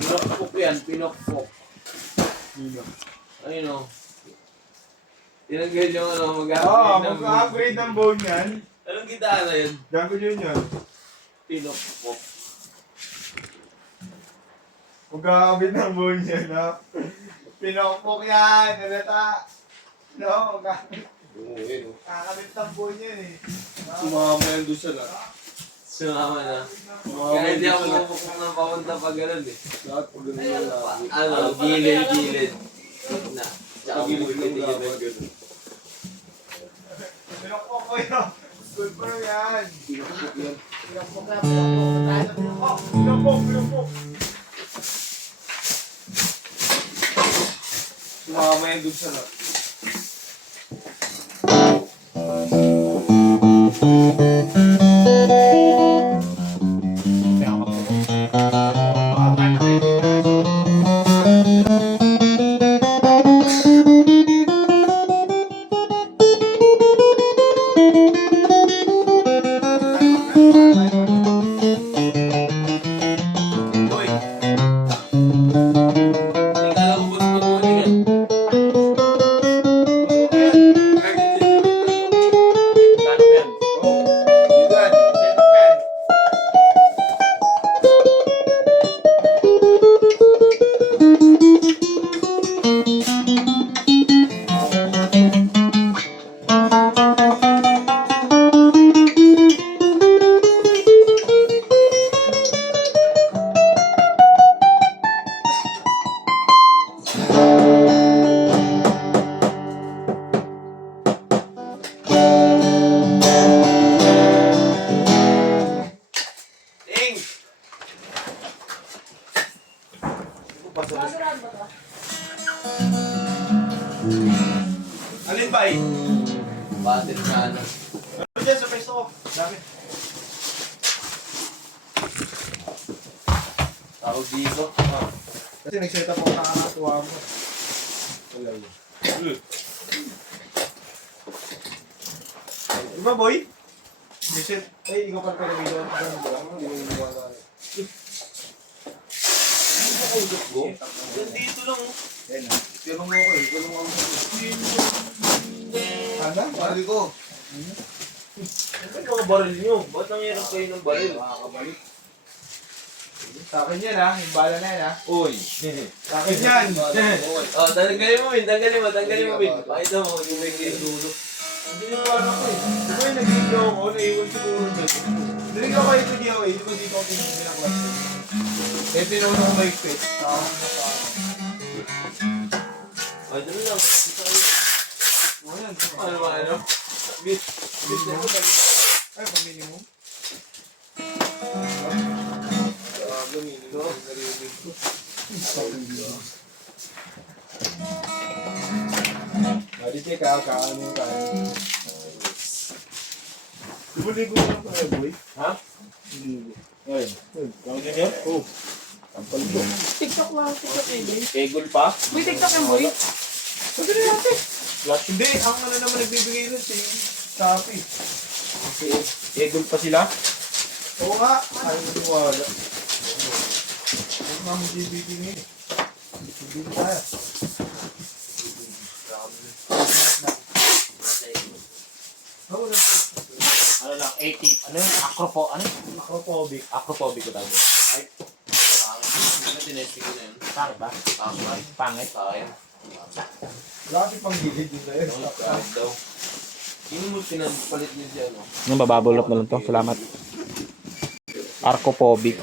Pinokpok yan, pinokpok. Ayun o. Tinanggal yung mag-upgrade ng bone yan. Anong gitara yun? Django Junior. Pinokpok. Mag-upgrade ng bone yan, ha? Pinokpok yan, nalata. No, kakabit ng bone yan eh. Sumama yan doon siya na. Sumama na. Kaya hindi ako mapukpok ng papunta pag ganun eh. Lahat pag ganun na lagi. Gilid-gilid. Na. Tsaka Gilid-gilid. Pinokpok ko yun. Good for yan. Pinakpok yan. Pinokpok na, pinokpok. Pinokpok. Sumama yan doon siya na. Alin ba eh? Batir na ano. Ano dyan sa pesto ko? Dami. Tawag dito. Kasi nag-set up ako nakakatuwa mo. Wala yun. Diba boy? Nag-set. Ay, ikaw pala video. Hindi mo niniwala. Dito lang. Yan ah. Tulong mo ko eh. Tulong mo ko. Ano? Pari ko. Ano mga baril nyo? Ba't nangyarap kayo ng baril? Makakabalik. Sa akin yan ah. Yung bala na yan ah. Uy. Sa akin yan. Oh, tanggalin mo, Min. Tanggalin mo, Min. Pakita mo, yung may dulo. Hindi yung bala ko eh. Di ba yung nag-video ako? Naiwan siguro dyan. Hindi ko kayo ito diyo eh. Di ba dito ako pinili na kwento? Eh, pinuno ko may fit. Tama na pa. Ay, dali lang. Dito kayo. Ayan. Ano ba, ano? Bit na ito. Ay, pa-minimum. Gaminin ko. Narinig ko. Dito kakaano tayo. Libo-libo ko lang tayo, boy. Ha? Libo. Ayun. Kami din yan? Oo. Tampal ko. TikTok lang, TikTok eh, boy. Egol pa? May TikTok yan, boy. Sabi na natin. Hindi, ang ano naman nagbibigay nun si Shopee. Egol pa sila? Oo nga. Ayaw mo niwala. Ang mga DVD ngayon. Hindi tayo. Oo, Ano lang, 80. Ano yung acrophobic. acrophobic ko tayo. Ay, pangit. Ano tinesting ko na yun? Pangit ba? Pangit. Pangit. Wala kasi pang gilid yun sa'yo. Pangit daw. Sino mo pinapalit niyo siya, no? Yung bababulot na lang to. Salamat. Arcophobic.